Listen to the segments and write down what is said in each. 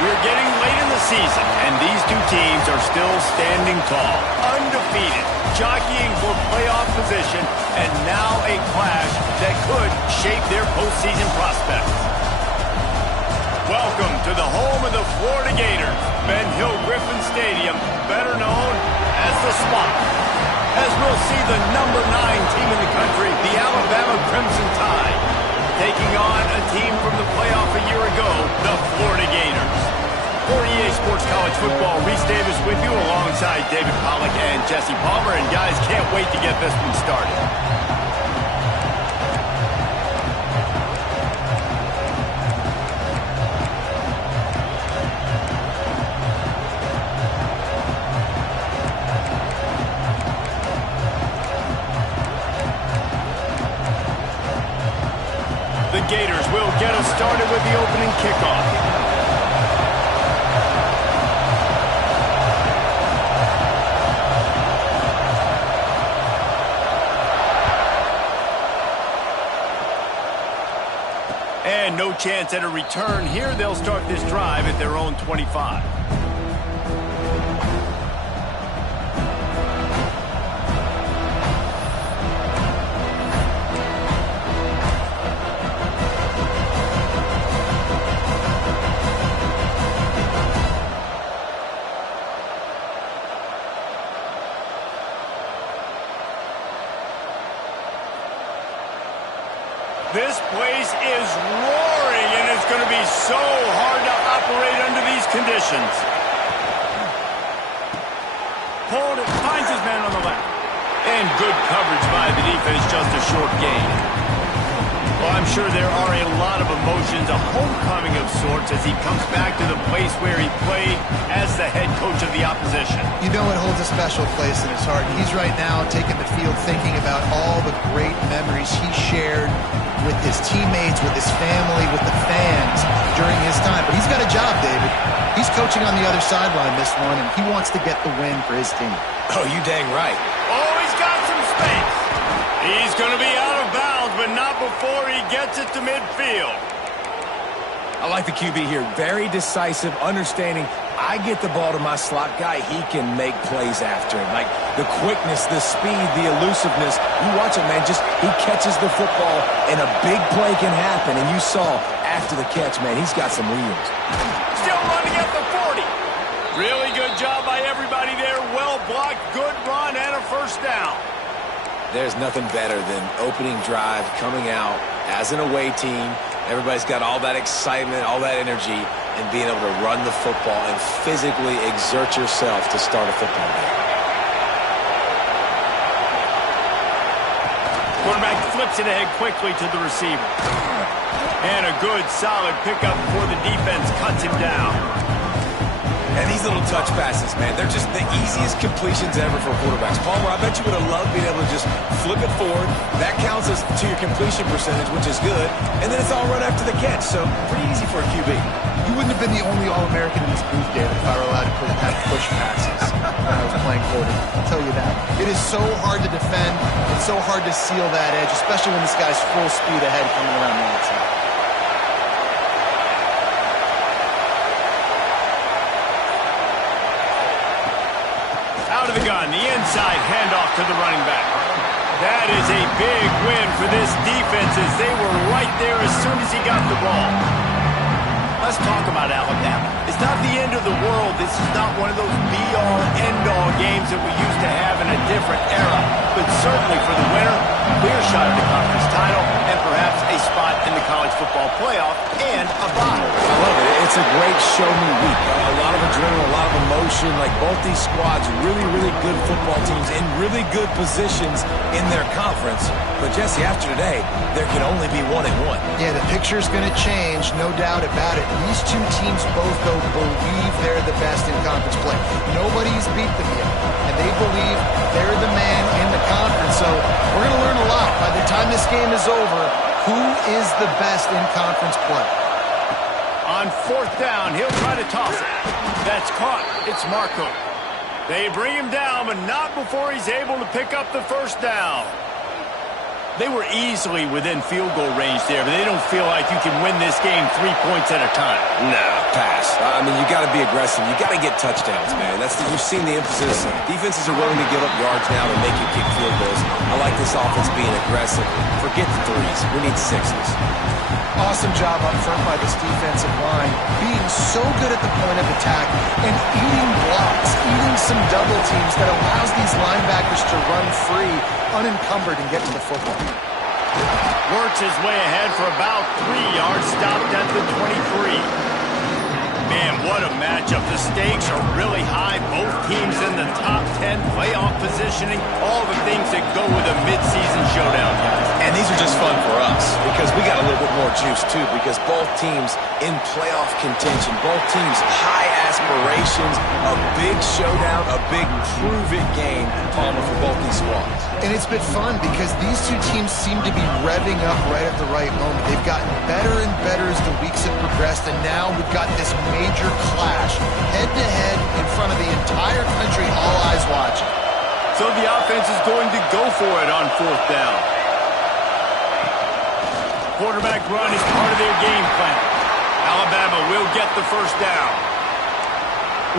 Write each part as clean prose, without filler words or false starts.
We're getting late in the season, and these two teams are still standing tall, undefeated, jockeying for playoff position, and now a clash that could shape their postseason prospects. Welcome to the home of the Florida Gators, Ben Hill Griffin Stadium, better known as the Swamp. As we'll see the number 9 team in the country, the Alabama Crimson Tide, taking on a team from the playoff a year ago, the Florida Gators. For EA Sports College Football, Reese Davis with you alongside David Pollack and Jesse Palmer. And guys, can't wait to get this one started. The Gators will get us started with the opening kickoff. And no chance at a return here. They'll start this drive at their own 25. This place is roaring, and it's going to be so hard to operate under these conditions. Hold it, finds his man on the left. And good coverage by the defense, just a short gain. Well, I'm sure there are a lot of emotions, a homecoming of sorts, as he comes back to the place where he played as the head coach of the opposition. You know it holds a special place in his heart. He's right now taking the field thinking about all the great memories he shared with his teammates, with his family, with the fans during his time. But he's got a job, David. He's coaching on the other sideline this one, and he wants to get the win for his team. Oh, you dang right. Oh, he's got some space. He's going to be out of bounds, but not before he gets it to midfield. I like the QB here. Very decisive, understanding. I get the ball to my slot guy, he can make plays after it. Like the quickness, the speed, the elusiveness. You watch it, man. Just he catches the football, and a big play can happen. And you saw after the catch, man, he's got some wheels. Still running at the 40. Really good job by everybody there. Well blocked, good run, and a first down. There's nothing better than opening drive, coming out as an away team. Everybody's got all that excitement, all that energy, and being able to run the football and physically exert yourself to start a football game. Quarterback flips it ahead quickly to the receiver. And a good, solid pickup before the defense cuts him down. And these little touch passes, man, they're just the easiest completions ever for quarterbacks. Palmer, I bet you would have loved being able to just flip it forward. That counts as to your completion percentage, which is good. And then it's all run after the catch, so pretty easy for a QB. You wouldn't have been the only All-American in this booth, David, if I were allowed to have push passes when I was playing quarterback. I'll tell you that. It is so hard to defend. It's so hard to seal that edge, especially when this guy's full speed ahead coming around the outside. Out of the gun, the inside handoff to the running back. That is a big win for this defense as they were right there as soon as he got the ball. Let's talk about Alabama. It's not the end of the world. This is not one of those be-all, end-all games that we used to have in a different era. But certainly for the winner, clear shot at the conference title and perhaps a spot in the college football playoff and a bye. I love it. It's a great show-me week. A lot of adrenaline, a lot of emotion. Like both these squads, really, really good football teams in really good positions in their conference. But Jesse, after today, there can only be 1-1. Yeah, the picture's going to change, no doubt about it. These two teams both, though, believe they're the best in conference play. Nobody's beat them yet, and they believe they're the man in the conference. So we're going to learn a lot. By the time this game is over, who is the best in conference play? On 4th down, he'll try to toss it. That's caught. It's Marco. They bring him down, but not before he's able to pick up the first down. They were easily within field goal range there, but they don't feel like you can win this game 3 points at a time. No, pass. I mean, you got to be aggressive. You got to get touchdowns, man. You've seen the emphasis. Defenses are willing to give up yards now to make you kick field goals. I like this offense being aggressive. Forget the threes. We need sixes. Awesome job up front by this defensive line, being so good at the point of attack and eating blocks, eating some double teams that allows these linebackers to run free, unencumbered, and get to the football. Works his way ahead for about 3 yards, stopped at the 23. Man, what a matchup. The stakes are really high. Both teams in the top 10, playoff positioning, all the things that go with a midseason showdown, guys. And these are just fun for us because we got a little bit more juice, too, because both teams in playoff contention, both teams high aspirations, a big showdown, a big prove-it game, Palmer, for both these squads. And it's been fun because these two teams seem to be revving up right at the right moment. They've gotten better and better as the weeks have progressed, and now we've got this major clash, head-to-head in front of the entire country, all eyes watching. So the offense is going to go for it on 4th down. Quarterback run is part of their game plan. Alabama will get the first down.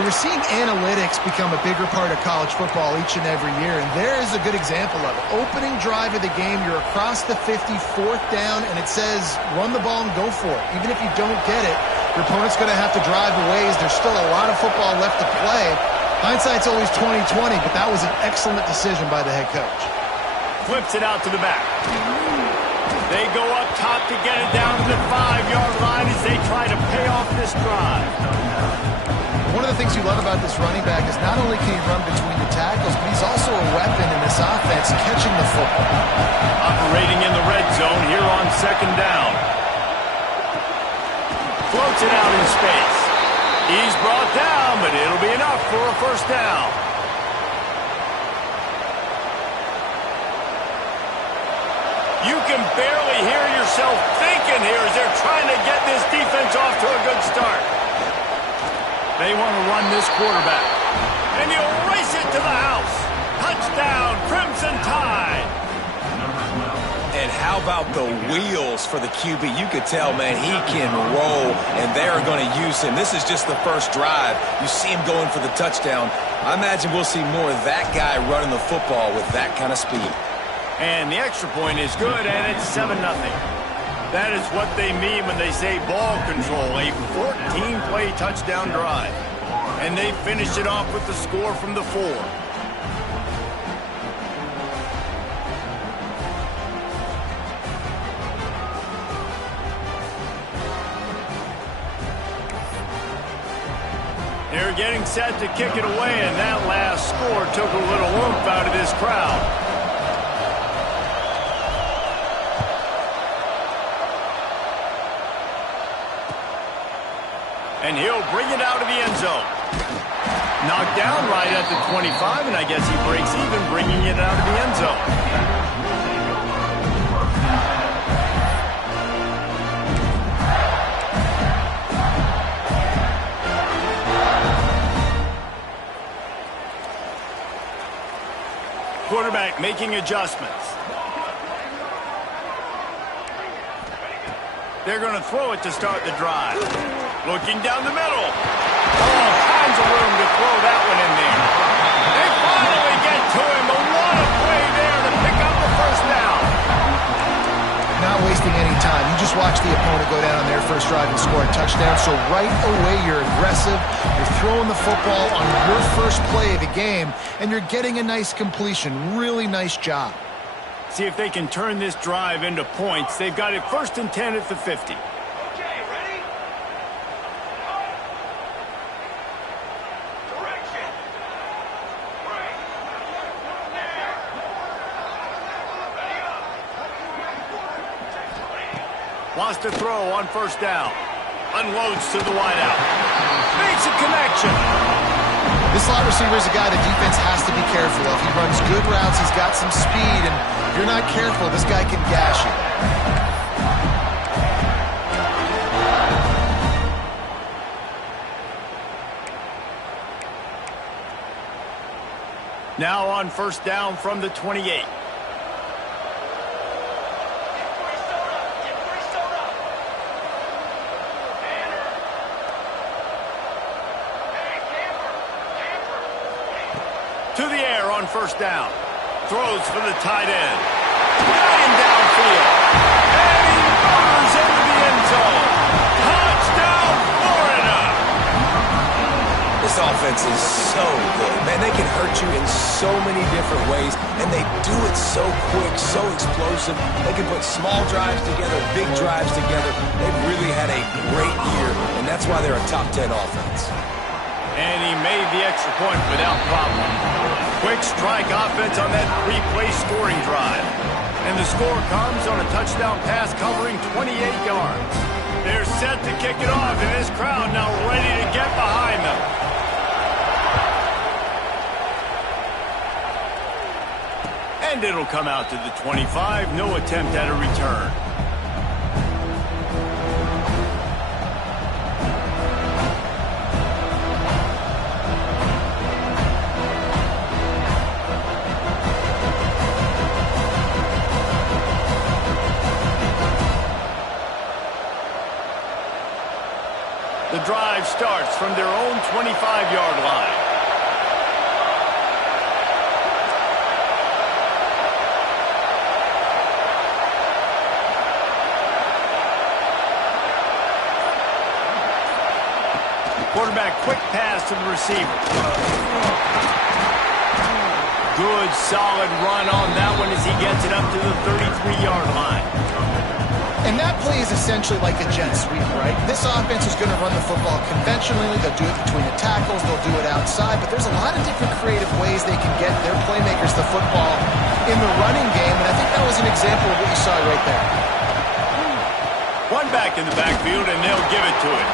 We're seeing analytics become a bigger part of college football each and every year, and there is a good example of it. Opening drive of the game, you're across the 50, 4th down, and it says run the ball and go for it. Even if you don't get it, your opponent's going to have to drive a ways. There's still a lot of football left to play. Hindsight's always 20/20, but that was an excellent decision by the head coach. Flips it out to the back. They go up top to get it down to the 5-yard line as they try to pay off this drive. One of the things you love about this running back is not only can he run between the tackles, but he's also a weapon in this offense, catching the football. Operating in the red zone here on 2nd down. Floats it out in space. He's brought down, but it'll be enough for a 1st down. You can barely hear yourself thinking here as they're trying to get this defense off to a good start. They want to run this quarterback. And he'll race it to the house. Touchdown, Crimson Tide. And how about the wheels for the QB? You could tell, man, he can roll, and they're going to use him. This is just the first drive. You see him going for the touchdown. I imagine we'll see more of that guy running the football with that kind of speed. And the extra point is good, and it's 7-0. That is what they mean when they say ball control, a 14-play touchdown drive. And they finish it off with the score from the 4. They're getting set to kick it away, and that last score took a little oomph out of this crowd. And he'll bring it out of the end zone. Knocked down right at the 25, and I guess he breaks even bringing it out of the end zone. Quarterback making adjustments. They're going to throw it to start the drive. Looking down the middle. All kinds of room to throw that one in there. They finally get to him, but what a play there to pick up the 1st down. Not wasting any time. You just watch the opponent go down on their first drive and score a touchdown. So right away, you're aggressive. You're throwing the football on your first play of the game, and you're getting a nice completion. Really nice job. See if they can turn this drive into points. They've got it 1st and 10 at the 50. Okay, ready? Direction. Break. There. Ready up. Wants to throw on 1st down. Unloads to the wideout. Makes a connection. This slot receiver is a guy the defense has to be careful of. He runs good routes. He's got some speed, and if you're not careful, this guy can gash you. Now on 1st down from the 28. first down. Throws for the tight end. Got him downfield. And he murders into the end zone. Touchdown, Florida! This offense is so good. Man, they can hurt you in so many different ways, and they do it so quick, so explosive. They can put small drives together, big drives together. They've really had a great year, and that's why they're a top 10 offense. And he made the extra point without problem. Quick strike offense on that 3-play scoring drive. And the score comes on a touchdown pass covering 28 yards. They're set to kick it off, and this crowd now ready to get behind them. And it'll come out to the 25. No attempt at a return. The drive starts from their own 25-yard line. Quarterback, quick pass to the receiver. Good, solid run on that one as he gets it up to the 33-yard line. And that play is essentially like a jet sweep, right? This offense is going to run the football conventionally. They'll do it between the tackles. They'll do it outside. But there's a lot of different creative ways they can get their playmakers the football in the running game. And I think that was an example of what you saw right there. One back in the backfield, and they'll give it to him.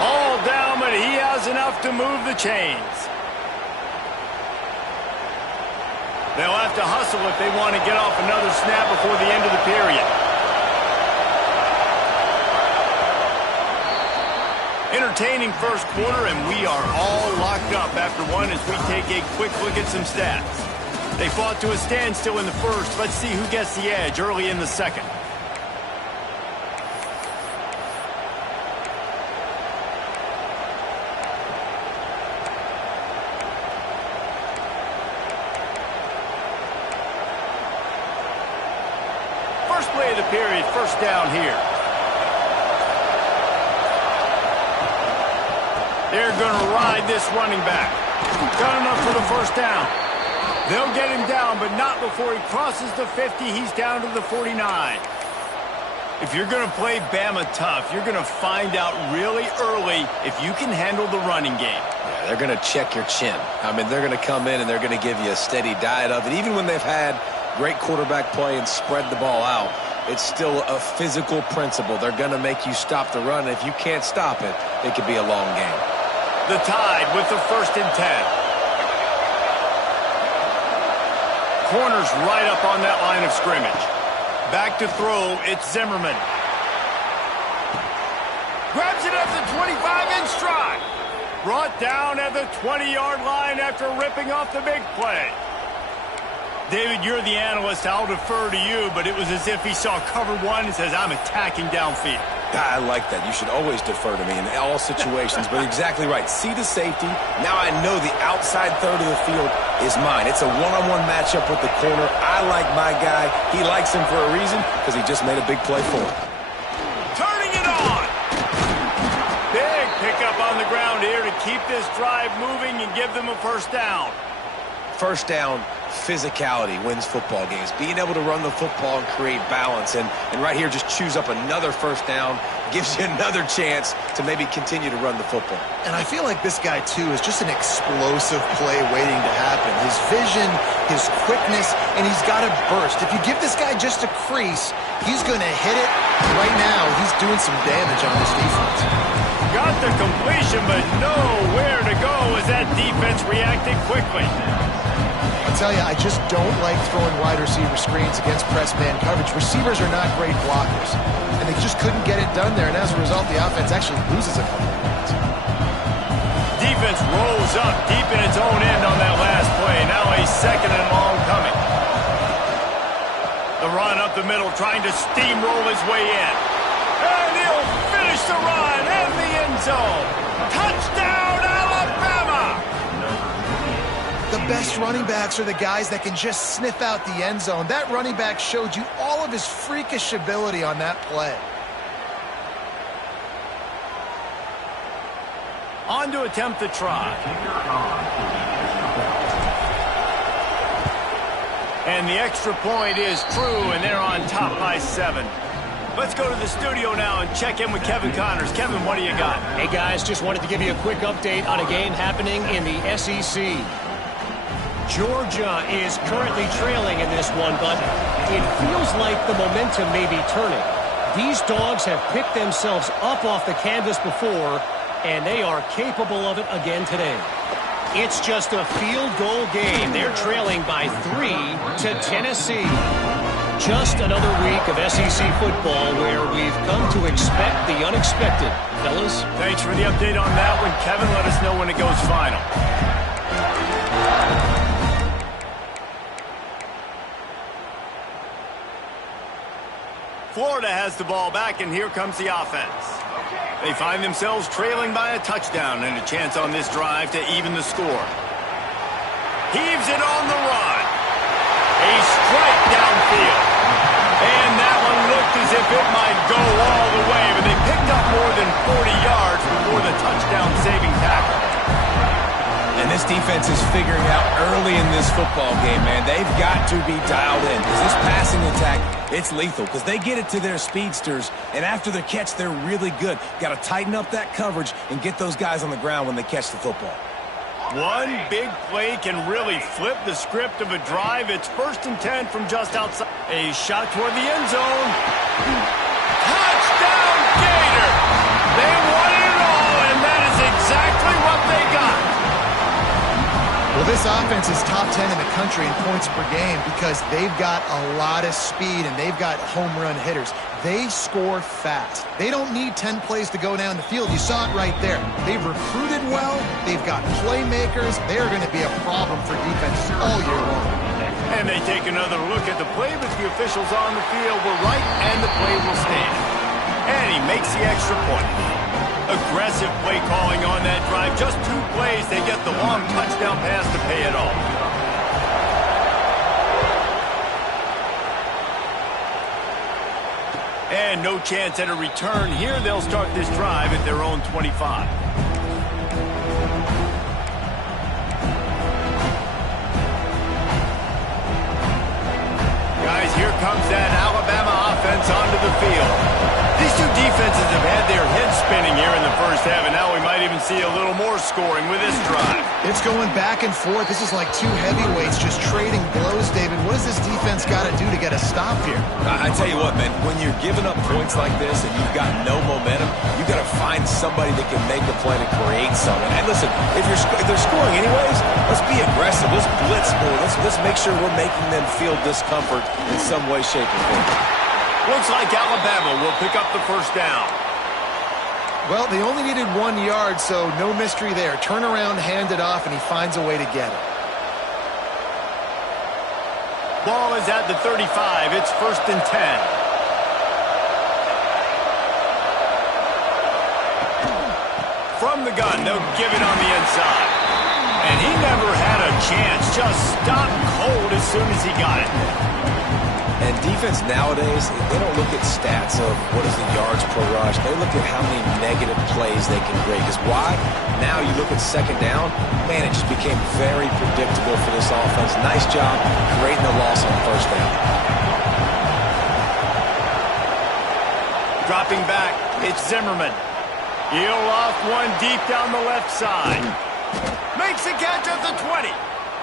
All down, but he has enough to move the chains. They'll have to hustle if they want to get off another snap before the end of the period. Entertaining first quarter, and we are all locked up after one as we take a quick look at some stats. They fought to a standstill in the first. Let's see who gets the edge early in the second. First play of the period, first down here. They're going to ride this running back. Got enough for the first down. They'll get him down, but not before he crosses the 50. He's down to the 49. If you're going to play Bama tough, you're going to find out really early if you can handle the running game. Yeah, they're going to check your chin. I mean, they're going to come in and they're going to give you a steady diet of it. Even when they've had great quarterback play and spread the ball out, it's still a physical principle. They're going to make you stop the run. If you can't stop it, it could be a long game. The Tide with the 1st and 10. Corners right up on that line of scrimmage. Back to throw, it's Zimmerman. Grabs it at the 25 in stride. Brought down at the 20-yard line after ripping off the big play. David, you're the analyst. I'll defer to you, but it was as if he saw cover one and says, I'm attacking downfield. I like that. You should always defer to me in all situations, but exactly right. See the safety. Now I know the outside third of the field is mine. It's a one-on-one matchup with the corner. I like my guy. He likes him for a reason because he just made a big play for him. Turning it on. Big pickup on the ground here to keep this drive moving and give them a first down. First down, physicality wins football games. Being able to run the football and create balance. And right here, just choose up another first down. Gives you another chance to maybe continue to run the football. And I feel like this guy, too, is just an explosive play waiting to happen. His vision, his quickness, and he's got a burst. If you give this guy just a crease, he's going to hit it. Right now, he's doing some damage on this defense. Got the completion, but nowhere to go as that defense reacted quickly. I'll tell you, I just don't like throwing wide receiver screens against press man coverage. Receivers are not great blockers, and they just couldn't get it done there, and as a result, the offense actually loses a couple of points. Defense rolls up deep in its own end on that last play. Now a second and long coming. The run up the middle, trying to steamroll his way in. And he'll finish the run in the end zone. Touchdown, Alabama! The best running backs are the guys that can just sniff out the end zone. That running back showed you all of his freakish ability on that play. On to attempt the try. And the extra point is true, and they're on top by 7. Let's go to the studio now and check in with Kevin Connors. Kevin, what do you got? Hey, guys, just wanted to give you a quick update on a game happening in the SEC. Georgia is currently trailing in this one, but it feels like the momentum may be turning. These dogs have picked themselves up off the canvas before, and they are capable of it again today. It's just a field goal game. They're trailing by 3 to Tennessee. Just another week of SEC football where we've come to expect the unexpected. Fellas? Thanks for the update on that one, Kevin. Let us know when it goes final. Florida has the ball back, and here comes the offense. They find themselves trailing by a touchdown and a chance on this drive to even the score. Heaves it on the run. A strike downfield. And that one looked as if it might go all the way, but they picked up more than 40 yards before the touchdown-saving tackle. And this defense is figuring out early in this football game, man. They've got to be dialed in because this passing attack, it's lethal because they get it to their speedsters, and after the catch, they're really good. Got to tighten up that coverage and get those guys on the ground when they catch the football. One big play can really flip the script of a drive. It's 1st and 10 from just outside. A shot toward the end zone. Touchdown, Gator! They wanted it all, and that is exactly what they got. Well, this offense is top 10 in the country in points per game because they've got a lot of speed and they've got home run hitters. They score fast. They don't need 10 plays to go down the field. You saw it right there. They've recruited well. They've got playmakers. They're going to be a problem for defenses all year long. And they take another look at the play, but the officials on the field were right, and the play will stand. And he makes the extra point. Aggressive play calling on that drive. Just 2 plays, they get the long touchdown pass to pay it off. And no chance at a return here. They'll start this drive at their own 25. Guys, here comes that Alabama offense onto the field. These two defenses have had their heads spinning here in the first half, and now we might even see a little more scoring with this drive. It's going back and forth. This is like 2 heavyweights just trading blows, David. What does this defense got to do to get a stop here? I tell you what, man, when you're giving up points like this and you've got no momentum, you got to find somebody that can make a play to create something. And listen, if they're scoring anyways, let's be aggressive. Let's blitz more. Let's make sure we're making them feel discomfort in some way, shape, or form. Looks like Alabama will pick up the first down. Well, they only needed 1 yard, so no mystery there. Turn around, hand it off, and he finds a way to get it. Ball is at the 35. It's 1st and 10. From the gun, they'll give it on the inside. And he never had a chance. Just stopped cold as soon as he got it. And defense nowadays, they don't look at stats of what is the yards per rush. They look at how many negative plays they can create. Because why? Now you look at 2nd down, man, it just became very predictable for this offense. Nice job creating the loss on 1st down. Dropping back, it's Zimmerman. He'll off one deep down the left side. Makes the catch at the 20.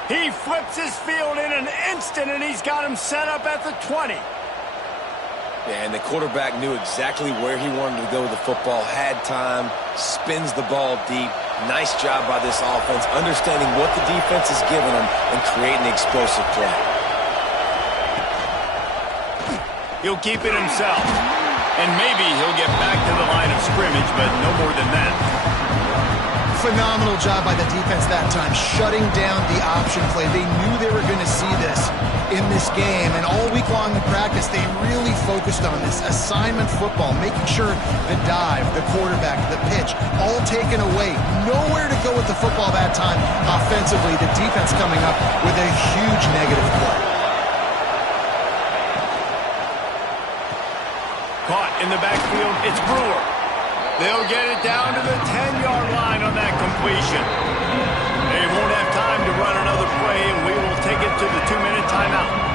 He flips his field in an instant, and he's got him set up at the 20. Yeah, and the quarterback knew exactly where he wanted to go with the football, had time, spins the ball deep. Nice job by this offense, understanding what the defense is giving them and creating the explosive play. He'll keep it himself. And maybe he'll get back to the line of scrimmage, but no more than that. Phenomenal job by the defense that time, shutting down the option play. They knew they were going to see this in this game, and all week long in practice, they really focused on this assignment football, making sure the dive, the quarterback, the pitch, all taken away. Nowhere to go with the football that time. Offensively, the defense coming up with a huge negative play. Caught in the backfield, it's Brewer. They'll get it down to the 10-yard line on that completion. They won't have time to run another play, and we will take it to the 2-minute timeout.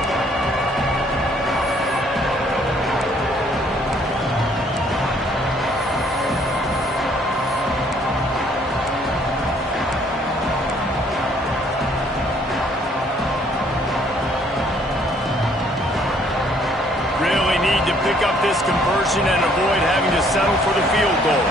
Really need to pick up this conversion and avoid having to settle for the field goal.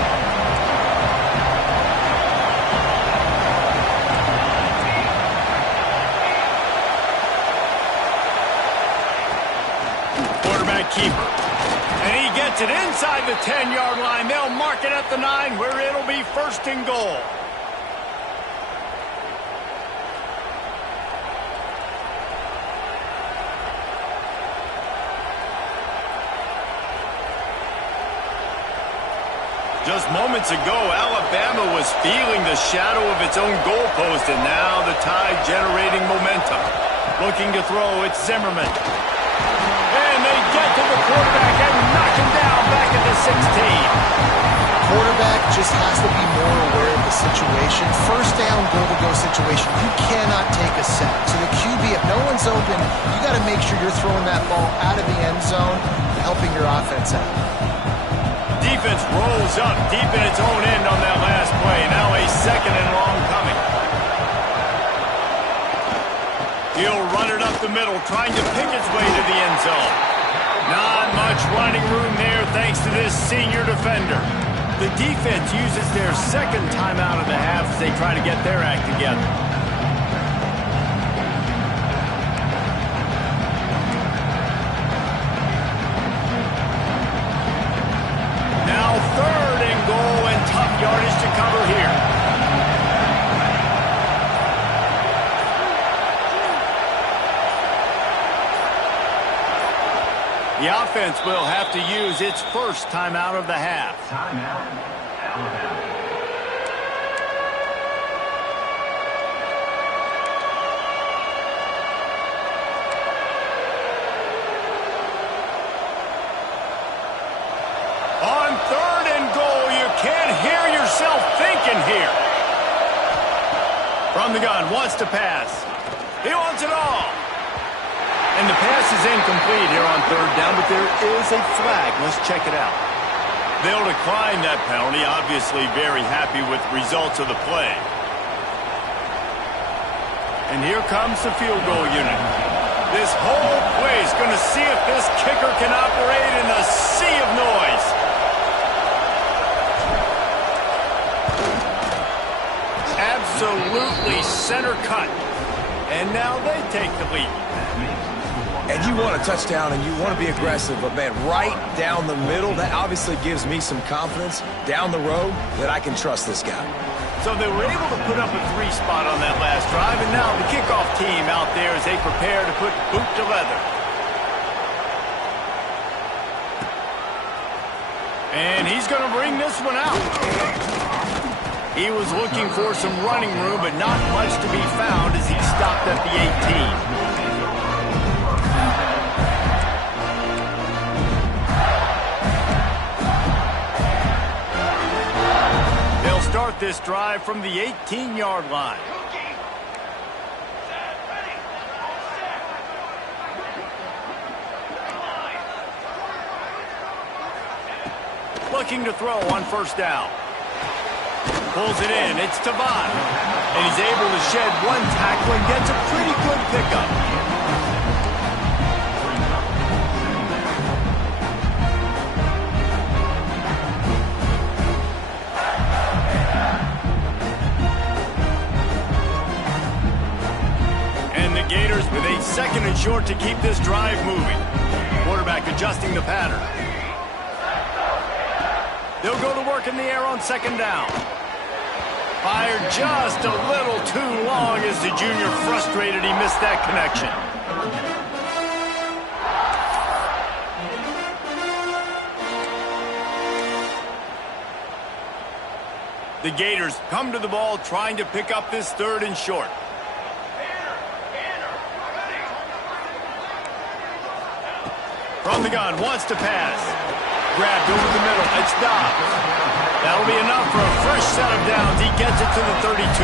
Quarterback keeper. And he gets it inside the 10-yard line. They'll mark it at the 9 where it'll be 1st and goal. Just moments ago, Alabama was feeling the shadow of its own goalpost, and now the Tide generating momentum. Looking to throw, it's Zimmerman. And they get to the quarterback and knock him down back at the 16. Quarterback just has to be more aware of the situation. 1st down, goal-to-go situation. You cannot take a sack. So the QB, if no one's open, you got to make sure you're throwing that ball out of the end zone, helping your offense out. Defense rolls up deep in its own end on that last play. Now a 2nd and long coming. He'll run it up the middle, trying to pick its way to the end zone. Not much running room there thanks to this senior defender. The defense uses their 2nd timeout of the half as they try to get their act together. Now 3rd and goal, and tough yardage to cover here. The offense will have to use its 1st timeout of the half. Timeout, Alabama. On 3rd and goal, you can't hear yourself thinking here. From the gun, wants to pass. He wants it all. And the pass is incomplete here on 3rd down, but there is a flag. Let's check it out. They'll decline that penalty, obviously very happy with the results of the play. And here comes the field goal unit. This whole play is going to see if this kicker can operate in a sea of noise. Absolutely center cut. And now they take the lead. And you want a touchdown and you want to be aggressive, but man, right down the middle, that obviously gives me some confidence down the road that I can trust this guy. So they were able to put up a 3 spot on that last drive, and now the kickoff team out there as they prepare to put boot to leather. And he's going to bring this one out. He was looking for some running room, but not much to be found as he stopped at the 18. Start this drive from the 18-yard line. Looking to throw on 1st down. Pulls it in. It's Tavon. And he's able to shed 1 tackle and gets a pretty good pickup. Gators with a 2nd and short to keep this drive moving. Quarterback adjusting the pattern. They'll go to work in the air on 2nd down. Fired just a little too long as the junior frustrated he missed that connection. The Gators come to the ball trying to pick up this 3rd and short. From the gun, wants to pass. Grabbed over the middle. It's Dobbs. That'll be enough for a fresh set of downs. He gets it to the 32.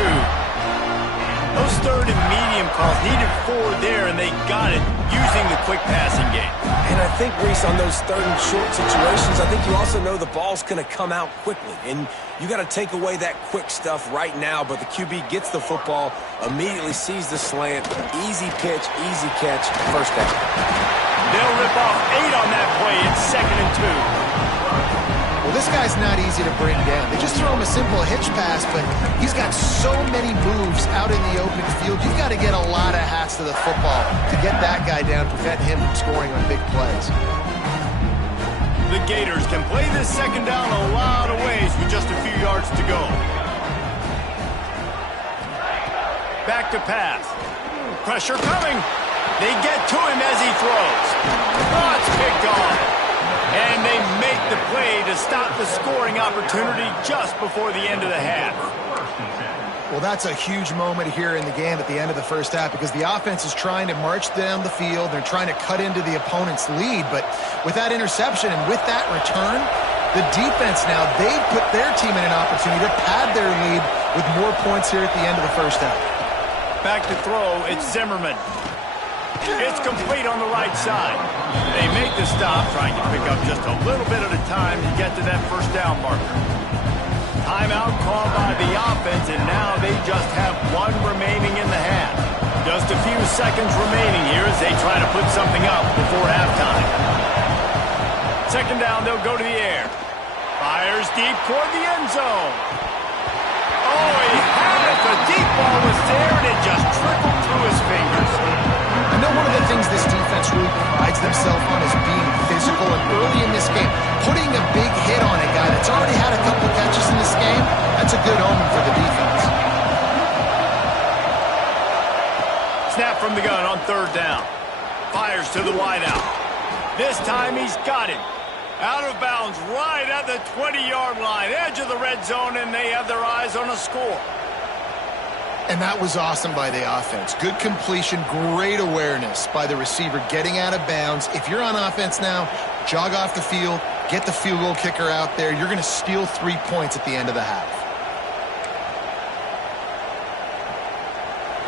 Those 3rd and medium calls needed 4 there, and they got it using the quick passing game. And I think, Reese, on those 3rd and short situations, I think you also know the ball's going to come out quickly. And you got to take away that quick stuff right now, but the QB gets the football, immediately sees the slant, easy pitch, easy catch, first down. They'll rip off 8 on that play. It's 2nd and 2. Well, this guy's not easy to bring down. They just throw him a simple hitch pass, but he's got so many moves out in the open field. You've got to get a lot of hats to the football to get that guy down, prevent him from scoring on big plays. The Gators can play this 2nd down a lot of ways with just a few yards to go. Back to pass. Pressure coming. They get to him as he throws. Oh, it's picked off. And they make the play to stop the scoring opportunity just before the end of the half. Well, that's a huge moment here in the game at the end of the first half because the offense is trying to march down the field. They're trying to cut into the opponent's lead. But with that interception and with that return, the defense now, they've put their team in an opportunity to pad their lead with more points here at the end of the first half. Back to throw, it's Zimmerman. It's complete on the right side. They make the stop, trying to pick up just a little bit at a time to get to that first down marker. Timeout called by the offense, and now they just have 1 remaining in the half. Just a few seconds remaining here as they try to put something up before halftime. 2nd down, they'll go to the air. Fires deep toward the end zone. Oh, he had it. The deep ball was there, and it just trickled through his fingers. I know one of the things this defense really prides themselves on is being physical, and early in this game, putting a big hit on a guy that's already had a couple catches in this game, that's a good omen for the defense. Snap from the gun on 3rd down. Fires to the wideout. This time he's got it. Out of bounds right at the 20-yard line, edge of the red zone, and they have their eyes on a score. And that was awesome by the offense. Good completion, great awareness by the receiver getting out of bounds. If you're on offense now, jog off the field, get the field goal kicker out there. You're going to steal 3 points at the end of the half.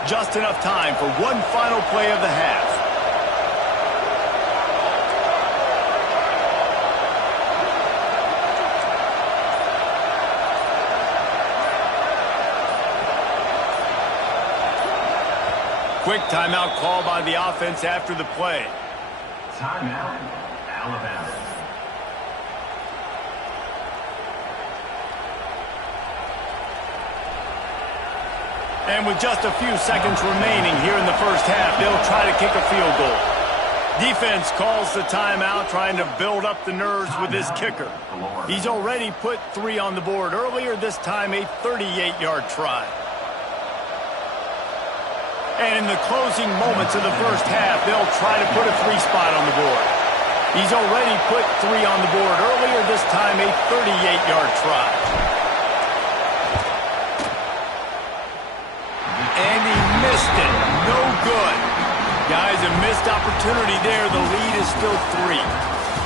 Just enough time for one final play of the half. Quick timeout call by the offense after the play. Timeout, Alabama. And with just a few seconds remaining here in the first half, they'll try to kick a field goal. Defense calls the timeout, trying to build up the nerves with this kicker. He's already put 3 on the board earlier, this time a 38-yard try. And in the closing moments of the first half, they'll try to put a 3 spot on the board. He's already put 3 on the board earlier, this time a 38-yard try. And he missed it. No good. Guys, a missed opportunity there. The lead is still 3.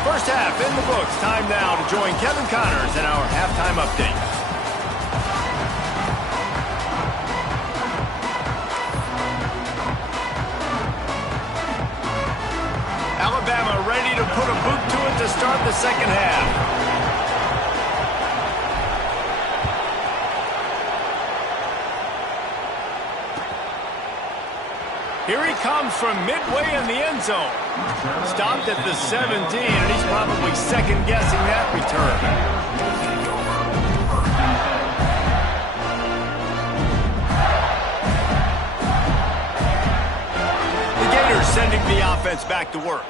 First half in the books. Time now to join Kevin Connors in our halftime update. Alabama ready to put a boot to it to start the second half. Here he comes from midway in the end zone. Stopped at the 17, and he's probably second-guessing that return. The Gators sending the offense back to work.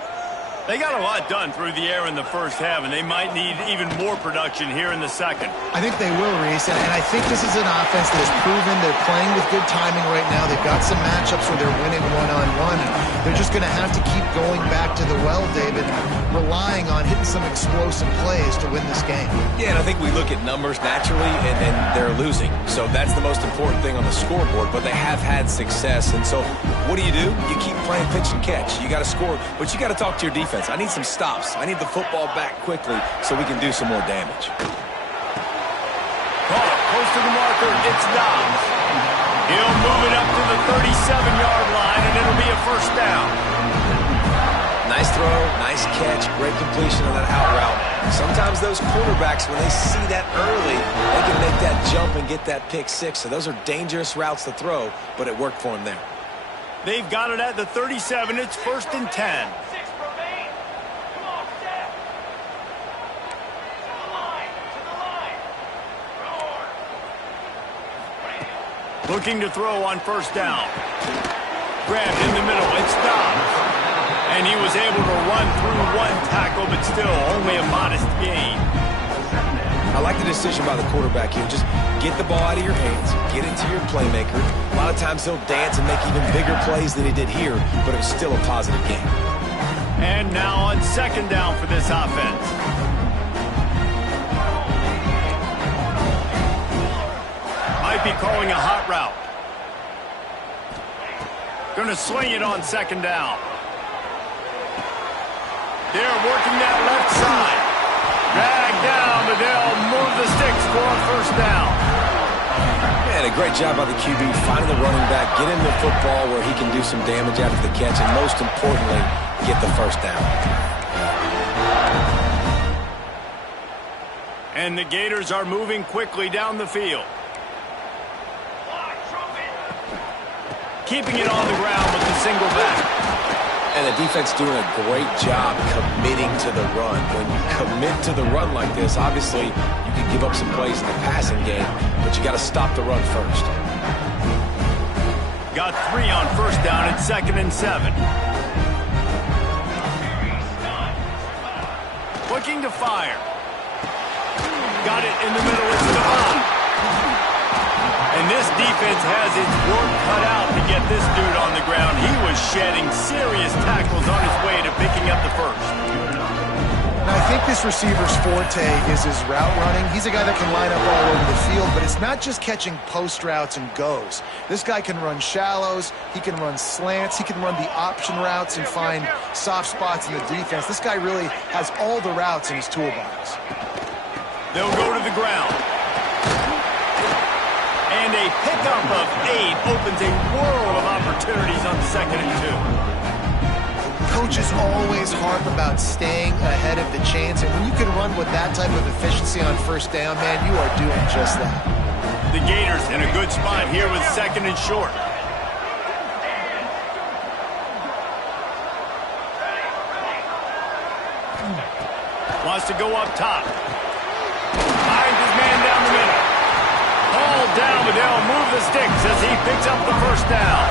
They got a lot done through the air in the first half, and they might need even more production here in the second. I think they will, Reese, and I think this is an offense that has proven they're playing with good timing right now. They've got some matchups where they're winning one-on-one, and they're just going to have to keep going back to the well, David, relying on hitting some explosive plays to win this game. Yeah, and I think we look at numbers naturally, and they're losing. So that's the most important thing on the scoreboard, but they have had success. And so what do? You keep playing pitch and catch. You got to score, but you got to talk to your defense. I need some stops. I need the football back quickly so we can do some more damage. Close to the marker, it's Dobbs. He'll move it up to the 37-yard line, and it'll be a first down. Nice throw, nice catch, great completion on that out route. Sometimes those quarterbacks, when they see that early, they can make that jump and get that pick six. So those are dangerous routes to throw, but it worked for him there. They've got it at the 37. It's 1st and 10. Looking to throw on first down. Grabbed in the middle. It's Dobbs. And he was able to run through one tackle, but still only a modest gain. I like the decision by the quarterback here. Just get the ball out of your hands. Get it to your playmaker. A lot of times he'll dance and make even bigger plays than he did here, but it was still a positive game. And now on second down for this offense. Might be calling a hot route. Going to swing it on second down. They're working that left side. Drag down, but they'll move the sticks for a first down. And a great job by the QB finding the running back, get him the football where he can do some damage after the catch, and most importantly, get the first down. And the Gators are moving quickly down the field. Keeping it on the ground with the single back. And the defense doing a great job committing to the run. When you commit to the run like this, obviously you can give up some plays in the passing game, but you got to stop the run first. Got 3 on first down at 2nd and 7. Looking to fire. Got it in the middle. It's Devon. And this defense has its work cut out to get this dude on the ground. He was shedding serious tackles on his way to picking up the first. And I think this receiver's forte is his route running. He's a guy that can line up all over the field, but it's not just catching post routes and goes. This guy can run shallows, he can run slants, he can run the option routes and find soft spots in the defense. This guy really has all the routes in his toolbox. They'll go to the ground. And a pickup of 8 opens a world of opportunities on 2nd and 2. Coaches always harp about staying ahead of the chains, and when you can run with that type of efficiency on first down, man, you are doing just that. The Gators in a good spot here with 2nd and short. Wants to go up top. Finds his man down the middle. All down, but they'll move the sticks as he picks up the first down.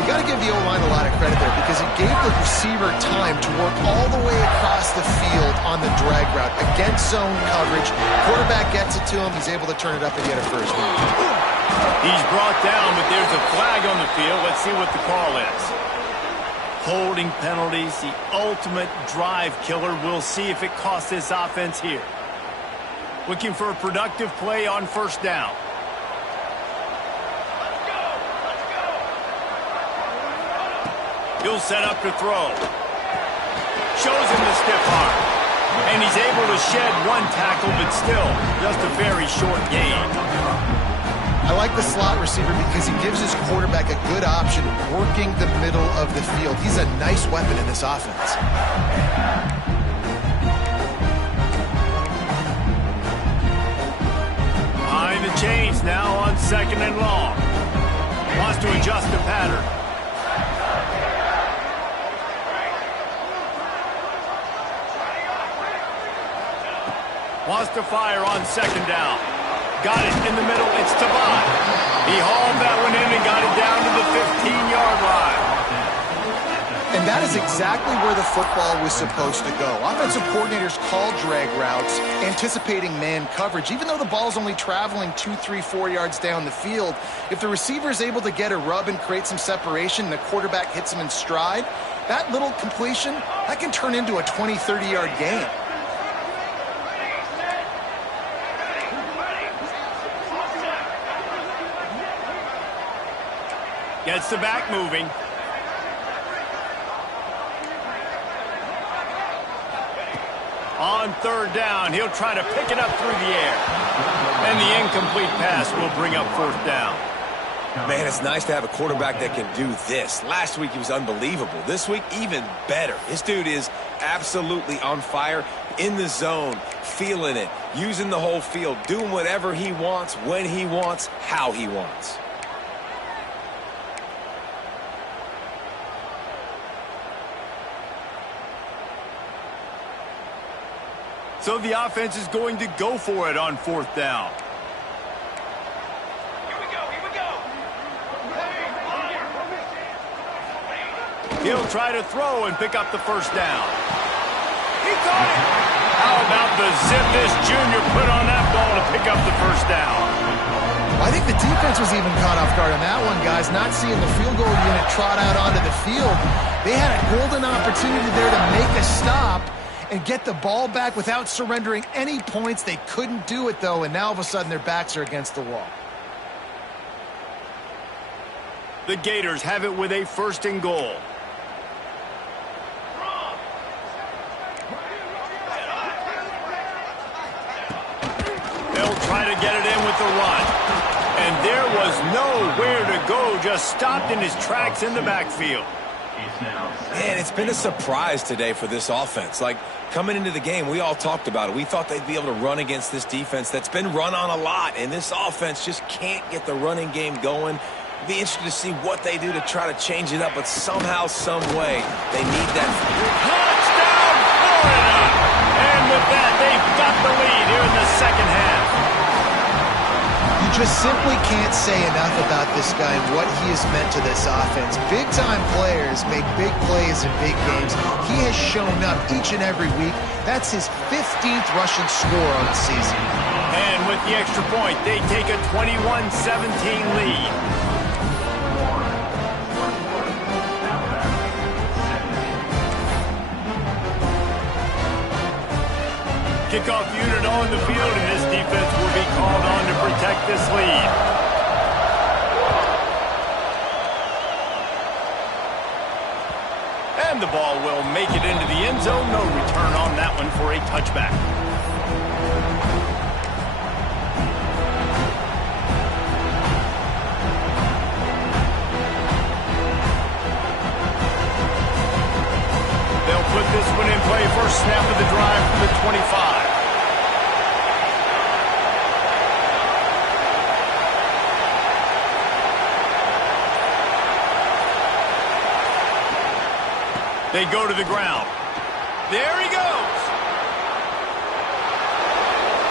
You got to give the O-line a lot of credit there because it gave the receiver time to work all the way across the field on the drag route against zone coverage. Quarterback gets it to him. He's able to turn it up and get a first down. He's brought down, but there's a flag on the field. Let's see what the call is. Holding penalties, the ultimate drive killer. We'll see if it costs this offense here. Looking for a productive play on first down. He'll set up to throw. Shows him the stiff arm. And he's able to shed one tackle, but still just a very short gain. I like the slot receiver because he gives his quarterback a good option working the middle of the field. He's a nice weapon in this offense. The chains now on 2nd and long. Wants to adjust the pattern. Wants to fire on 2nd down. Got it in the middle. It's Devon. He hauled that one in and got it down to the 15-yard line. And that is exactly where the football was supposed to go. Offensive coordinators call drag routes, anticipating man coverage. Even though the ball's only traveling 2, 3, 4 yards down the field, if the receiver is able to get a rub and create some separation and the quarterback hits him in stride, that little completion, that can turn into a 20, 30-yard gain. Gets the back moving. On third down, he'll try to pick it up through the air. And the incomplete pass will bring up fourth down. Man, it's nice to have a quarterback that can do this. Last week, he was unbelievable. This week, even better. This dude is absolutely on fire, in the zone, feeling it, using the whole field, doing whatever he wants, when he wants, how he wants. So the offense is going to go for it on fourth down. He'll try to throw and pick up the first down. He caught it. How about the zip this junior put on that ball to pick up the first down? I think the defense was even caught off guard on that one, guys. Not seeing the field goal unit trot out onto the field. They had a golden opportunity there to make a stop and get the ball back without surrendering any points. They couldn't do it, though, and now all of a sudden their backs are against the wall. The Gators have it with a first and goal. They'll try to get it in with the run. And there was nowhere to go, just stopped in his tracks in the backfield. Man, it's been a surprise today for this offense. Like, coming into the game, we all talked about it. We thought they'd be able to run against this defense that's been run on a lot, and this offense just can't get the running game going. Be interested to see what they do to try to change it up, but somehow, some way, they need that. Touchdown, Florida! And with that, they've got the lead here in the second half. You just simply can't say enough about this guy and what he has meant to this offense. Big-time players make big plays in big games. He has shown up each and every week. That's his 15th rushing score on the season. And with the extra point, they take a 21-17 lead. Kickoff unit on the field, and this defense will be called on to protect this lead. And the ball will make it into the end zone. No return on that one for a touchback. They'll put this one in play. First snap of the drive from the 25. They go to the ground. There he goes.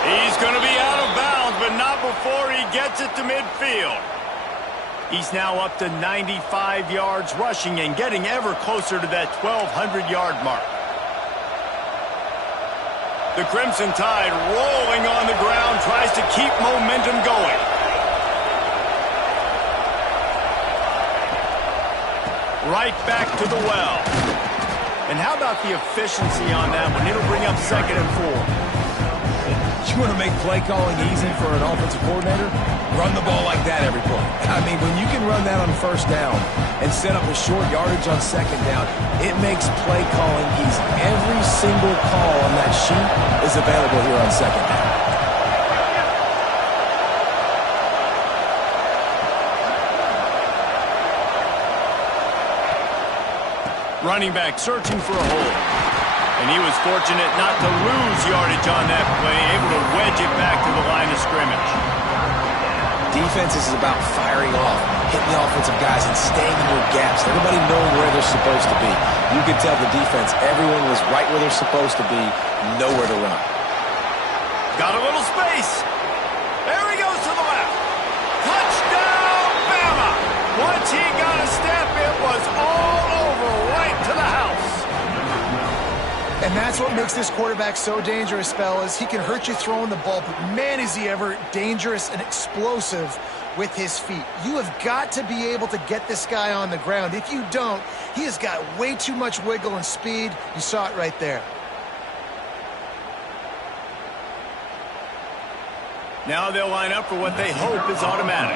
He's going to be out of bounds, but not before he gets it to midfield. He's now up to 95 yards rushing and getting ever closer to that 1,200-yard mark. The Crimson Tide rolling on the ground, tries to keep momentum going. Right back to the well. And how about the efficiency on that one? It'll bring up 2nd and 4. You want to make play calling easy for an offensive coordinator? Run the ball like that every play. I mean, when you can run that on first down and set up a short yardage on second down, it makes play calling easy. Every single call on that sheet is available here on second down. Running back searching for a hole. And he was fortunate not to lose yardage on that play, able to wedge it back to the line of scrimmage. Defense is about firing off, hitting the offensive guys, and staying in your gaps. Everybody knowing where they're supposed to be. You could tell the defense, everyone was right where they're supposed to be, nowhere to run. Got a little space. There he goes to the left. Touchdown, Bama! Once he got a step, it was all over right to the And that's what makes this quarterback so dangerous, fellas. He can hurt you throwing the ball, but man, is he ever dangerous and explosive with his feet. You have got to be able to get this guy on the ground. If you don't, he has got way too much wiggle and speed. You saw it right there. Now they'll line up for what they hope is automatic.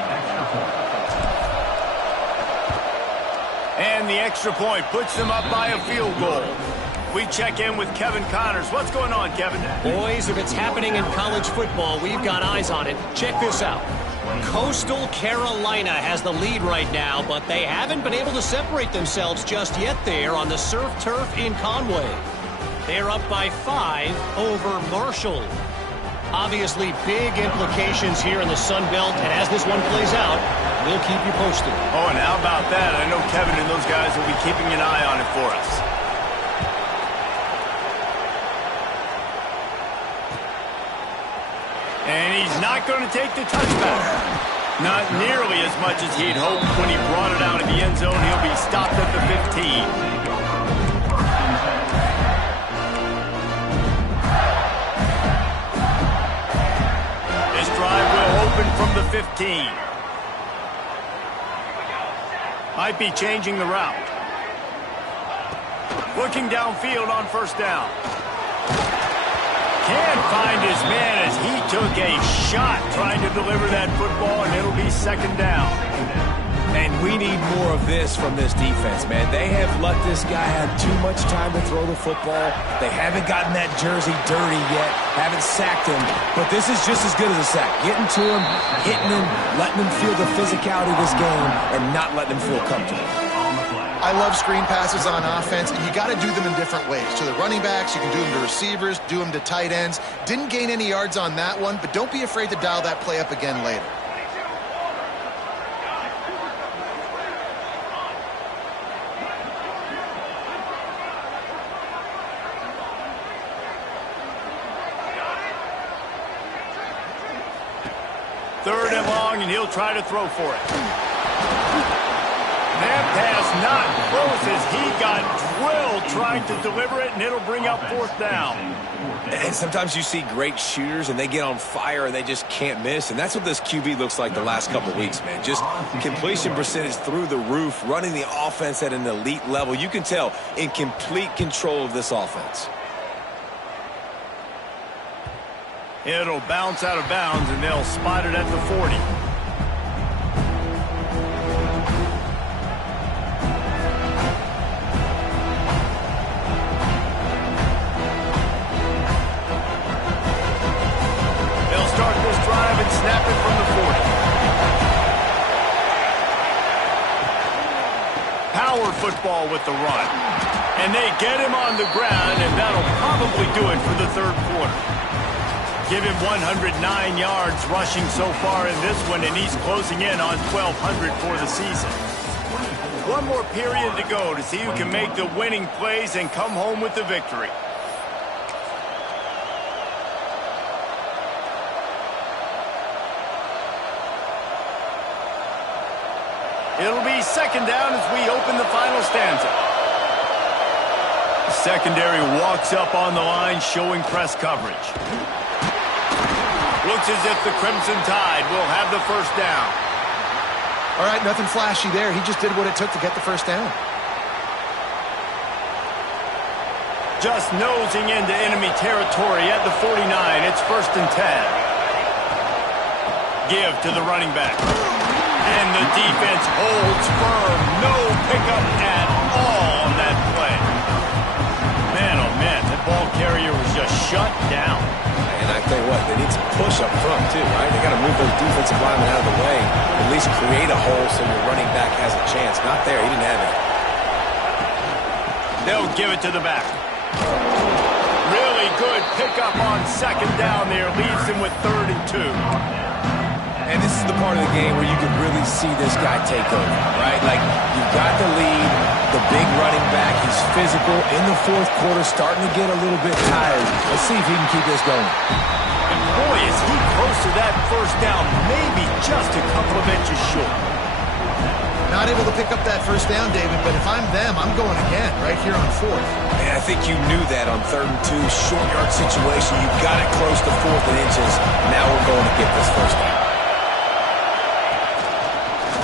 And the extra point puts them up by a field goal. We check in with Kevin Connors. What's going on, Kevin? Boys, if it's happening in college football, we've got eyes on it. Check this out. Coastal Carolina has the lead right now, but they haven't been able to separate themselves just yet there on the surf turf in Conway. They're up by 5 over Marshall. Obviously, big implications here in the Sun Belt, and as this one plays out, we'll keep you posted. Oh, and how about that? I know Kevin and those guys will be keeping an eye on it for us. And he's not going to take the touchback. Not nearly as much as he'd hoped when he brought it out of the end zone. He'll be stopped at the 15. Drive will open from the 15. Might be changing the route. Looking downfield on first down. Can't find his man as he took a shot trying to deliver that football, and it'll be second down. And we need more of this from this defense, man. They have let this guy have too much time to throw the football. They haven't gotten that jersey dirty yet, haven't sacked him. But this is just as good as a sack. Getting to him, hitting him, letting him feel the physicality of this game, and not letting him feel comfortable. I love screen passes on offense, and you got to do them in different ways. To the running backs, you can do them to receivers, do them to tight ends. Didn't gain any yards on that one, but don't be afraid to dial that play up again later. Third and long, and he'll try to throw for it. That pass not close as he got drilled trying to deliver it, and it'll bring up fourth down. And sometimes you see great shooters, and they get on fire, and they just can't miss. And that's what this QB looks like the last couple weeks, man. Just completion percentage through the roof, running the offense at an elite level. You can tell in complete control of this offense. It'll bounce out of bounds, and they'll spot it at the 40. They'll start this drive and snap it from the 40. Power football with the run. And they get him on the ground, and that'll probably do it for the third quarter. Give him 109 yards rushing so far in this one, and he's closing in on 1,200 for the season. One more period to go to see who can make the winning plays and come home with the victory. It'll be second down as we open the final stanza. The secondary walks up on the line, showing press coverage. Looks as if the Crimson Tide will have the first down. All right, nothing flashy there. He just did what it took to get the first down. Just nosing into enemy territory at the 49. It's first and 10. Give to the running back. And the defense holds firm. No pickup at all on that play. Man, oh man, that ball carrier was just shut down. And I tell you what, they need some push up front too, right? They got to move those defensive linemen out of the way, at least create a hole so your running back has a chance. Not there, he didn't have it. They'll give it to the back. Really good pickup on second down there, leaves him with 3rd and 2. And this is the part of the game where you could really see this guy take over, right? Like, you've got the lead, the big running back, he's physical in the fourth quarter, starting to get a little bit tired. Let's see if he can keep this going. And boy, is he close to that first down, maybe just a couple of inches short. Now not able to pick up that first down, David, but if I'm them, I'm going again right here on fourth. And I think you knew that on 3rd and 2, short yard situation. You got it close to 4th and inches. Now we're going to get this first down.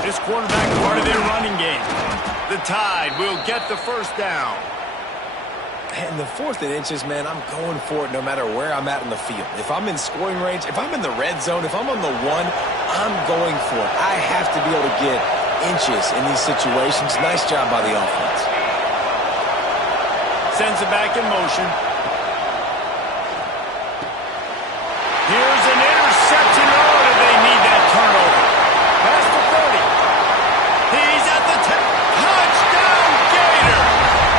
This quarterback part of their running game. The Tide will get the first down. And the 4th and inches, man, I'm going for it no matter where I'm at in the field. If I'm in scoring range, if I'm in the red zone, if I'm on the 1, I'm going for it. I have to be able to get inches in these situations. Nice job by the offense. Sends it back in motion. Here's an interception. Oh, do they need that turnover? Past the 30. He's at the 10. Touchdown, Gator!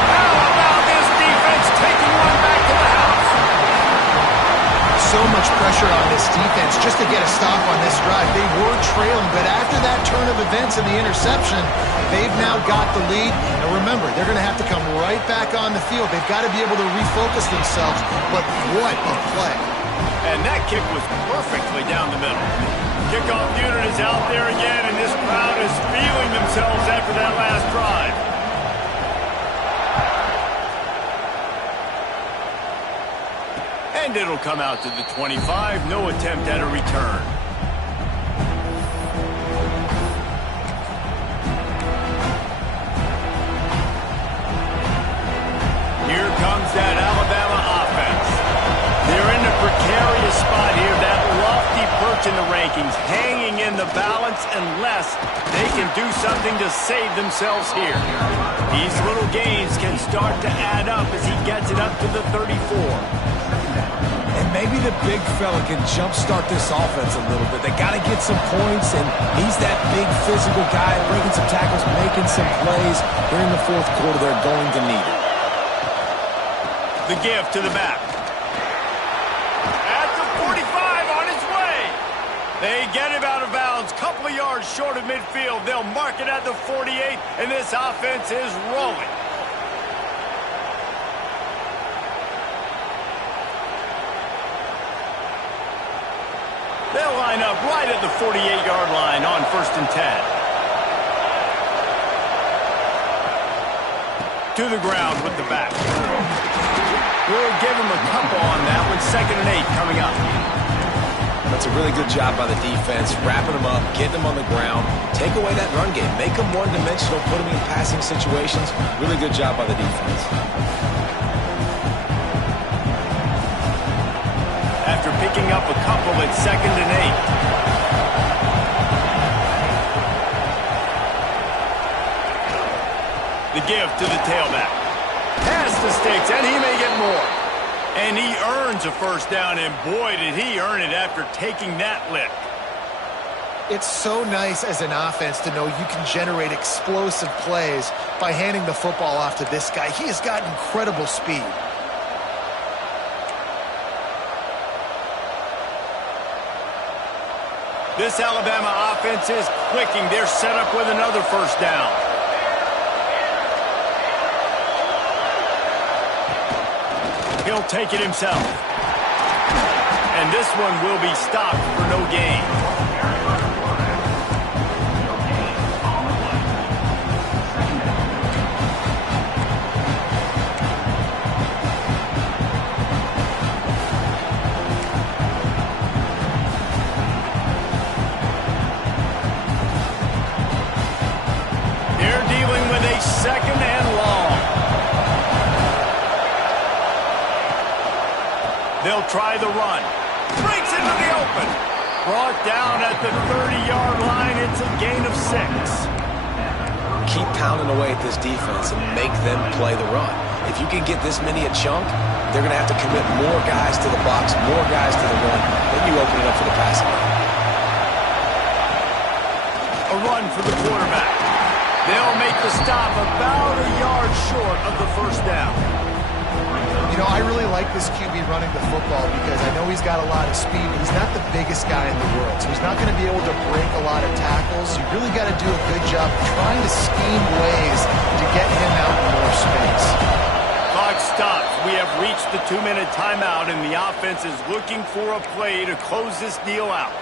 How about this defense taking one back to the house? So much pressure on this defense just to get a stop on this drive. They were trailing, but after that turn of events and the interception, they've now got the lead. And remember, they're going to have to come right back on the field. They've got to be able to refocus themselves. But what a play. And that kick was perfectly down the middle. Kickoff unit is out there again, and this crowd is feeling themselves after that last drive. And it'll come out to the 25. No attempt at a return. Here comes that Alabama offense. They're in a precarious spot here, that lofty perch in the rankings, hanging in the balance unless they can do something to save themselves here. These little gains can start to add up as he gets it up to the 34. And maybe the big fella can jumpstart this offense a little bit. They got to get some points, and he's that big physical guy, breaking some tackles, making some plays. During the 4th quarter, they're going to need it. The give to the back. At the 45, on his way. They get him out of bounds, couple of yards short of midfield. They'll mark it at the 48, and this offense is rolling. They'll line up right at the 48-yard line on 1st and 10. To the ground with the back. We'll give him a couple on that one. 2nd and 8 coming up. That's a really good job by the defense, wrapping them up, getting them on the ground, take away that run game, make them one-dimensional, put them in passing situations. Really good job by the defense. After picking up a couple at 2nd and 8. The give to the tailback. Past the sticks, and he may get more. And he earns a first down, and boy, did he earn it after taking that lick. It's so nice as an offense to know you can generate explosive plays by handing the football off to this guy. He has got incredible speed. This Alabama offense is clicking. They're set up with another first down. He'll take it himself. And this one will be stopped for no gain. They're dealing with a 2nd and long. They'll try the run. Breaks into the open. Brought down at the 30-yard line. It's a gain of 6. Keep pounding away at this defense and make them play the run. If you can get this many a chunk, they're going to have to commit more guys to the box, more guys to the run. Then you open it up for the passing game. A run for the quarterback. They'll make the stop about a yard short of the first down. You know, I really like this QB running the football because I know he's got a lot of speed, but he's not the biggest guy in the world, so he's not going to be able to break a lot of tackles. You really got to do a good job trying to scheme ways to get him out in more space. Clock stops. We have reached the 2-minute timeout, and the offense is looking for a play to close this deal out.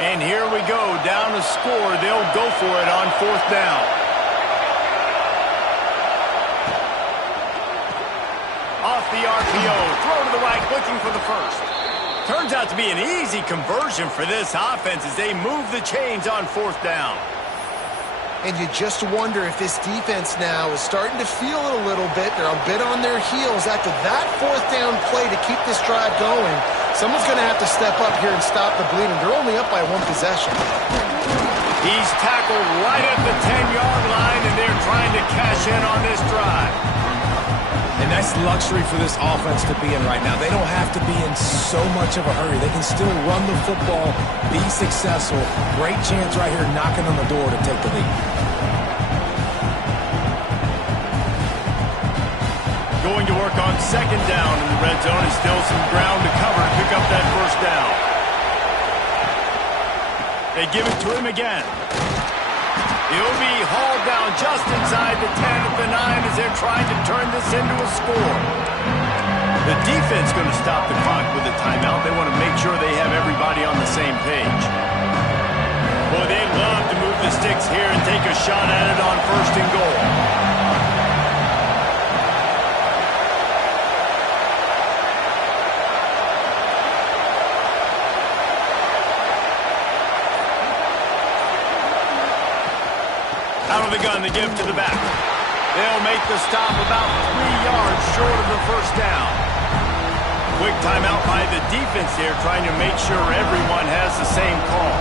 And here we go, down a score. They'll go for it on 4th down. Off the RPO, throw to the right, looking for the first. Turns out to be an easy conversion for this offense as they move the chains on 4th down. And you just wonder if this defense now is starting to feel it a little bit. They're a bit on their heels after that 4th down play to keep this drive going. Someone's going to have to step up here and stop the bleeding. They're only up by 1 possession. He's tackled right at the 10-yard line, and they're trying to cash in on this drive. And that's luxury for this offense to be in right now. They don't have to be in so much of a hurry. They can still run the football, be successful. Great chance right here knocking on the door to take the lead. Going to work on 2nd down in the red zone. Is still some ground to cover to pick up that 1st down. They give it to him again. He'll be hauled down just inside the 10 at the 9 as they're trying to turn this into a score. The defense going to stop the clock with a timeout. They want to make sure they have everybody on the same page. Boy, they love to move the sticks here and take a shot at it on 1st and goal. Out of the gun, they give to the back. They'll make the stop about 3 yards short of the 1st down. Quick timeout by the defense here, trying to make sure everyone has the same call.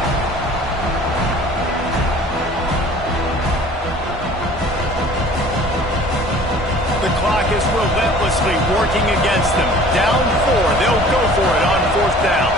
The clock is relentlessly working against them. Down 4, they'll go for it on 4th down.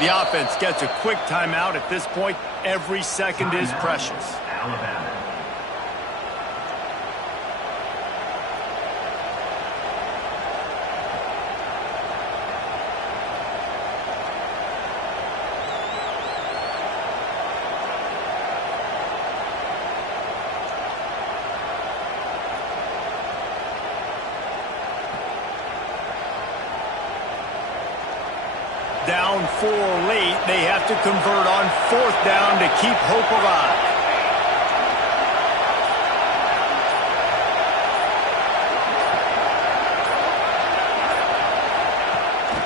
The offense gets a quick timeout. At this point, every second is precious. Alabama. Down 4 late, they have to convert on 4th down to keep hope alive.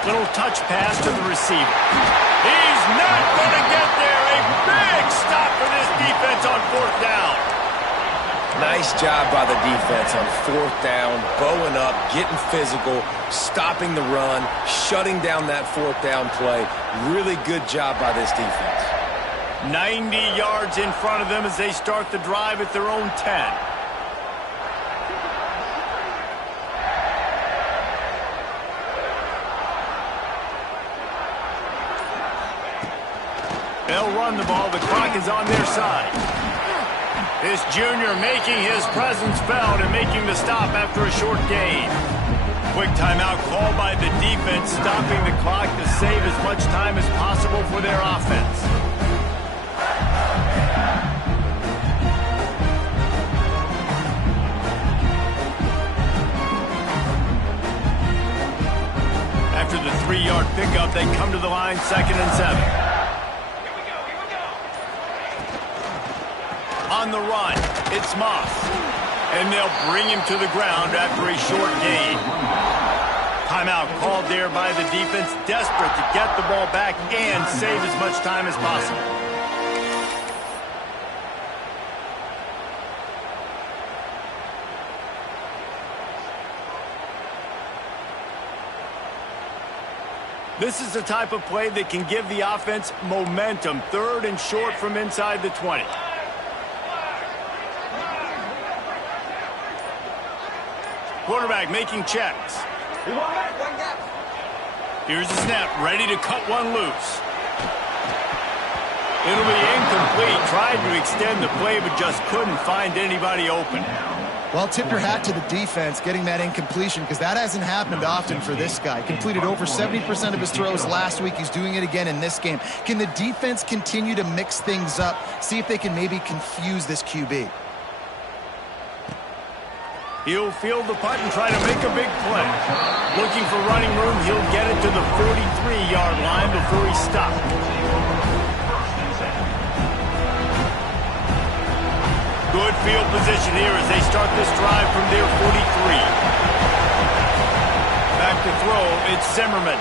Little touch pass to the receiver. He's not going to get there. A big stop for this defense on 4th down. Nice job by the defense on 4th down, bowing up, getting physical, stopping the run, shutting down that 4th down play. Really good job by this defense. 90 yards in front of them as they start the drive at their own 10. They'll run the ball. The clock is on their side. This junior making his presence felt and making the stop after a short gain. Quick timeout called by the defense, stopping the clock to save as much time as possible for their offense. After the 3-yard pickup, they come to the line, 2nd and 7. On the run, it's Moss. And they'll bring him to the ground after a short gain. Timeout called there by the defense, desperate to get the ball back and save as much time as possible. This is the type of play that can give the offense momentum. 3rd and short from inside the 20. Quarterback making checks. Here's the snap, ready to cut one loose. It'll be incomplete. Tried to extend the play, but just couldn't find anybody open. Well, tip your hat to the defense getting that incompletion, because that hasn't happened often for this guy. Completed over 70% of his throws last week. He's doing it again in this game. Can the defense continue to mix things up, see if they can maybe confuse this QB? He'll field the punt and try to make a big play. Looking for running room, he'll get it to the 43-yard line before he stops. Good field position here as they start this drive from their 43. Back to throw, it's Zimmerman.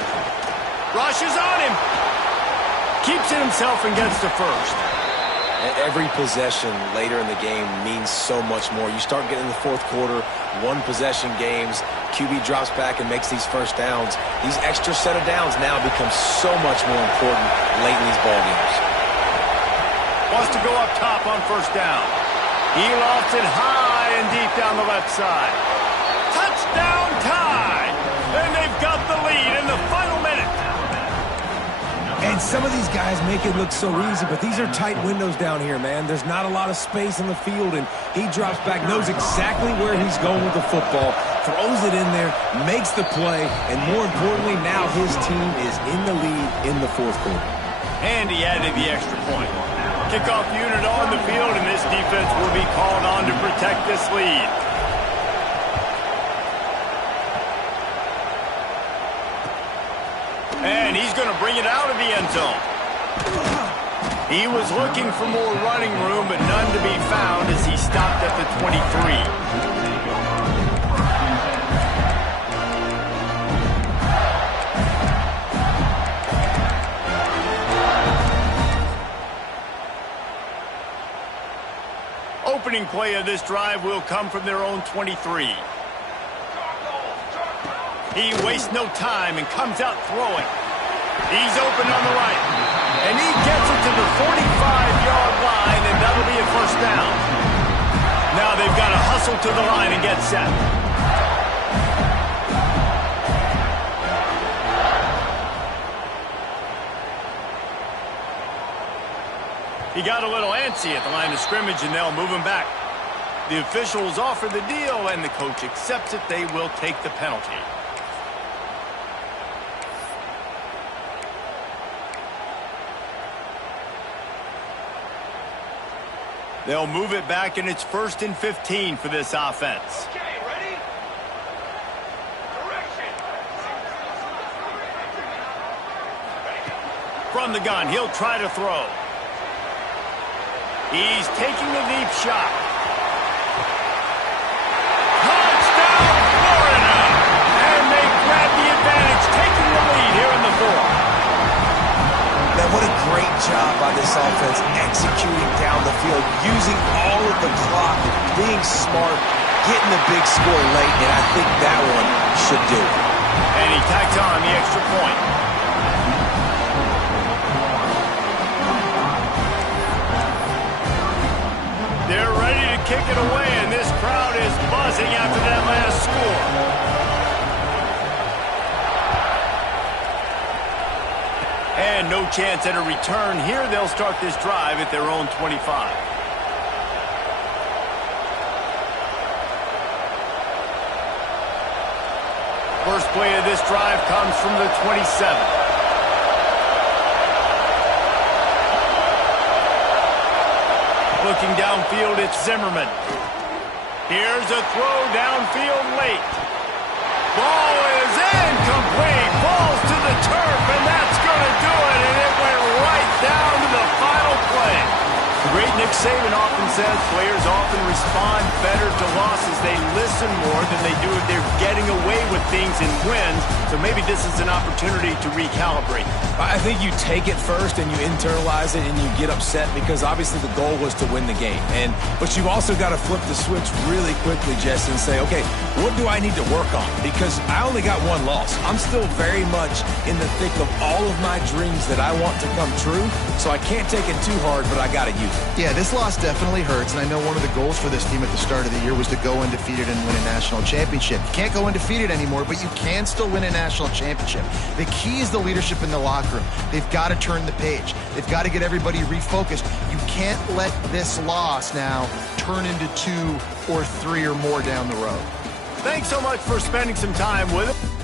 Rushes on him. Keeps it himself and gets to first. Every possession later in the game means so much more. You start getting in the fourth quarter, one-possession games, QB drops back and makes these first downs. These extra set of downs now become so much more important late in these ball games. Wants to go up top on first down. He lofts it high and deep down the left side. Touchdown tie! And they've got the lead in the final minute. And some of these guys make it look so easy, but these are tight windows down here, man. There's not a lot of space in the field, and he drops back, knows exactly where he's going with the football, throws it in there, makes the play, and more importantly, now his team is in the lead in the fourth quarter. And he added the extra point. Kickoff unit on the field, and this defense will be called on to protect this lead. And he's going to bring it out of the end zone. He was looking for more running room, but none to be found as he stopped at the 23. Opening play of this drive will come from their own 23. He wastes no time and comes out throwing. He's open on the right. And he gets it to the 45-yard line, and that'll be a first down. Now they've got to hustle to the line and get set. He got a little antsy at the line of scrimmage, and they'll move him back. The officials offer the deal, and the coach accepts it. They will take the penalty. They'll move it back, and it's 1st and 15 for this offense. Okay, ready? Direction. From the gun, he'll try to throw. He's taking the deep shot. Touchdown, Florida! And they grab the advantage, taking the lead here in the fourth. Man, what a great job by this offense executing down the field, using all of the clock, being smart, getting the big score late, and I think that one should do it. And he tacks on the extra point. They're ready to kick it away, and this crowd is buzzing after that last score. And no chance at a return here. They'll start this drive at their own 25. First play of this drive comes from the 27. Looking downfield, it's Zimmerman. Here's a throw downfield late. Ball is incomplete. Falls to the turf, and that's going to do it. And it went right down to the final play. The great Nick Saban often says players often respond better to losses. They listen more than they do if they're getting away with things in wins. So maybe this is an opportunity to recalibrate. I think you take it first and you internalize it and you get upset because obviously the goal was to win the game. But you've also got to flip the switch really quickly, Jesse, and say, okay, what do I need to work on? Because I only got one loss. I'm still very much in the thick of all of my dreams that I want to come true. So I can't take it too hard, but I got to use it. Yeah, this loss definitely hurts, and I know one of the goals for this team at the start of the year was to go undefeated and and win a national championship. You can't go undefeated anymore, but you can still win a national championship. The key is the leadership in the locker room. They've got to turn the page. They've got to get everybody refocused. You can't let this loss now turn into 2 or 3 or more down the road. Thanks so much for spending some time with us.